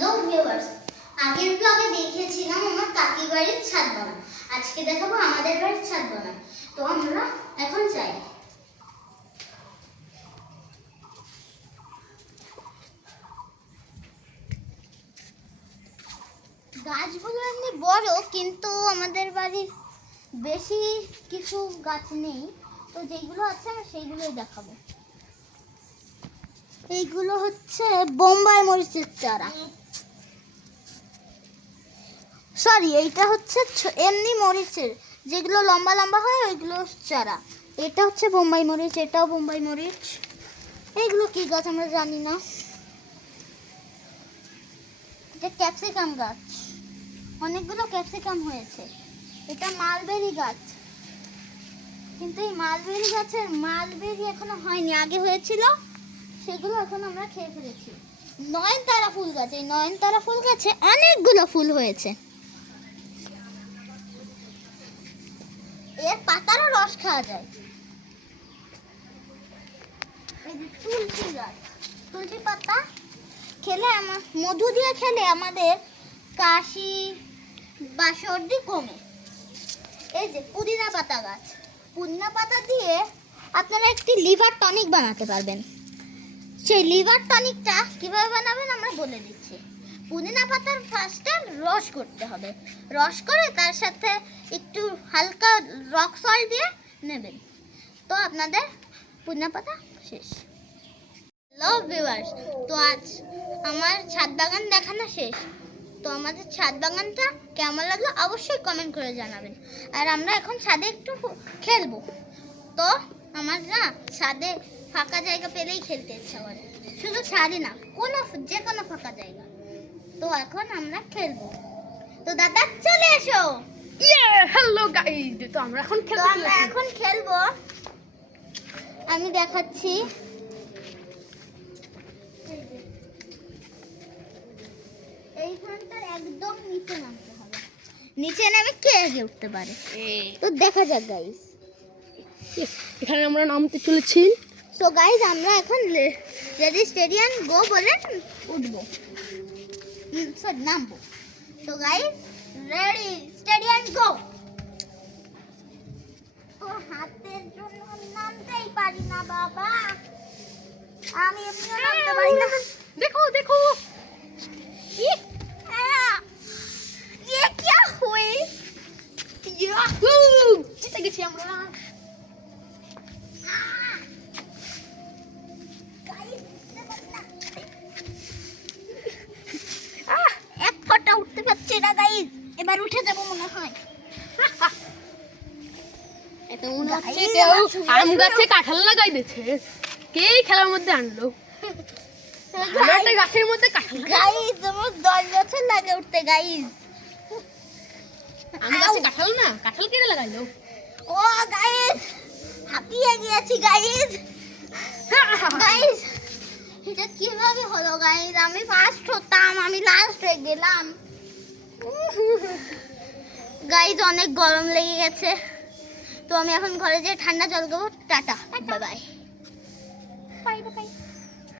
Hello viewers, আগের ব্লগে দেখিয়েছিলাম আমার কাকির বাড়ির ছাদ বাগান। আজকে দেখাবো আমাদের বাড়ির ছাদ বাগান। তো আমরা এখন যাই। গাছগুলো এমনি বড়, কিন্তু আমাদের বাড়ির বেশি কিছু গাছ নেই। তো যেগুলো আছে আমি সেইগুলোই দেখাবো। এইগুলো হচ্ছে বোম্বাই মরিচের চারা। সরি, এইটা হচ্ছে এমনি মরিচের, যেগুলো লম্বা লম্বা হয় ওইগুলো চারা। এটা হচ্ছে বোম্বাই মরিচ, এটাও বোম্বাই মরিচ। এইগুলো কি গাছ আমরা জানি না। এটা ক্যাপসিকাম গাছ, অনেকগুলো ক্যাপসিকাম হয়েছে। এটা মালবেরি গাছ, কিন্তু এই মালবেরি গাছের মালবেরি এখনো হয়নি, আগে হয়েছিল, সেগুলো এখন আমরা খেয়ে ফেলেছি। নয়নতারা ফুল গাছ, এই নয়নতারা ফুল গাছে অনেকগুলো ফুল হয়েছে। এর পাতারও রস খাওয়া যায়। এই যে তুলসী গাছ, তুলসী পাতা খেলে মধু দিয়ে খেলে আমাদের কাশি বা সর্দি কমে। এই যে পুদিনা পাতা গাছ, পুদিনা পাতা দিয়ে আপনারা একটি লিভার টনিক বানাতে পারবেন। সেই লিভার টনিকটা কিভাবে বানাবেন আমরা বলে দিচ্ছি। পুদিনা পাতার ফার্স্টে রস করতে হবে, রস করে তার সাথে একটু হালকা রক সল্ট দিয়ে নেবেন, তো আপনাদের পুদিনা পাতা শেষ। হ্যালো ভিউয়ার্স, তো আজ আমার ছাদ বাগান দেখানো শেষ। তো আমাদের ছাদ বাগানটা কেমন লাগলো অবশ্যই কমেন্ট করে জানাবেন। আর আমরা এখন ছাদে একটু খেলবো। তো আমার না ছাদে ফাঁকা জায়গা পেলেই খেলতে ইচ্ছা করে, শুধু ছাদে না, যে কোনো ফাঁকা জায়গা। তো এখন আমরা খেলবো। তো দাদা চলে এসো। হ্যালো গাইস, তো আমরা এখন খেলবো। আমি দেখাচ্ছি। এইখানটার একদম নিচে নামতে হবে, নিচে নেমে কে আগে উঠতে পারে। তো দেখা যাক গাইস, এখানে আমরা নামতে চলেছি। সো গাইস আমরা এখন রেডি স্টেডিয়াম গো বলে উঠবো, সরি নামবো। তো গাইস রেডি স্টেডিয়াম গো। তো হাতের জন্য নামতেই পারি না বাবা, আমি এমনিও নামতে পারি না। দেখো দেখো, ये क्या हुए? জিতে গেছি আমরা। এক ফোঁটা উঠতে পারছি না গাইস, এবার উঠে যাবো মনে হয়। এটা মনে হচ্ছে কেউ আম গাছে কাঁঠাল লাগাই দিয়েছে। কে এই খেলার মধ্যে আনলো? ভালো একটা গাছের মধ্যে কাঁঠাল গাইস আমার 10 বছর লাগে উঠতে গাইস। আম গাছে কাঁঠাল না, কাঁঠাল কেটে লাগাইলো। ও গাইস হাঁপিয়ে গিয়েছি গাইস। গাইস এটা কিভাবে হলো গাইস? আমি ফার্স্ট হতাম, আমি লাস্ট হয়ে গেলাম। গাইস অনেক গরম লেগে গেছে, তো আমি এখন ঘরে যেয়ে ঠান্ডা জল খাবো। Tata, bye bye.